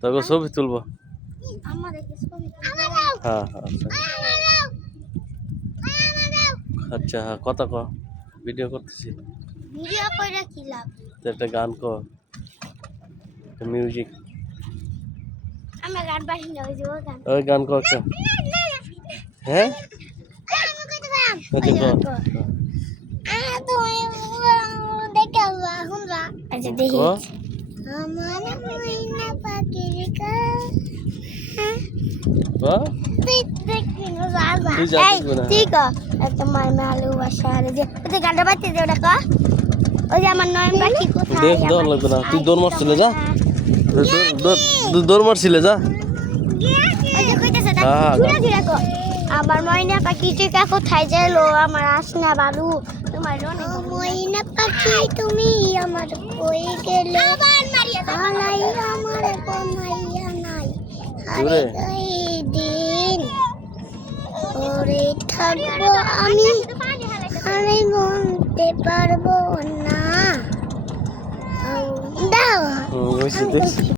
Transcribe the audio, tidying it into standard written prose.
তোকে ছবি তুলবো। হ্যাঁ হ্যাঁ আচ্ছা হ্যাঁ কথা ক ভিডিও করতেছি ভিডিও কইরা কি লাভ তো একটা গান ক মিউজিক আমরা গান পারি না ওই যে গান ওই গান ক একটা হ্যাঁ আমি কইতে পারলাম আচ্ছা ক তুমি দেখো হুনরা আচ্ছা দেখি ক আমার ময়না পাখির কা ক তুই দেখবি না বাবা তুই জানিস না ঠিক আছে তোমার ভালোবাসা আর যে তুই গানটা বাজতে দে ওটা ক ওই যে আমার নয়ন পাখি কোথায় দেখ দৌড় লাগবে না তুই দৌড় মারছিলে যা দৌড় মারছিলে যা ওই যে কইতেছে হ্যাঁ, ঘুরে ঘুরে কো আমার ময়না পাখি টিকা কোথায় গেল আমার আসনা বালু তোমার রনে ময়না পাখি তুমি আমার কই গেলে আবার মারিয়া হালাই আমার কোনাইয়া নাই আরে এই দিন ওরে থাকবো আমি আমি বলতে পারবো না দাও ওই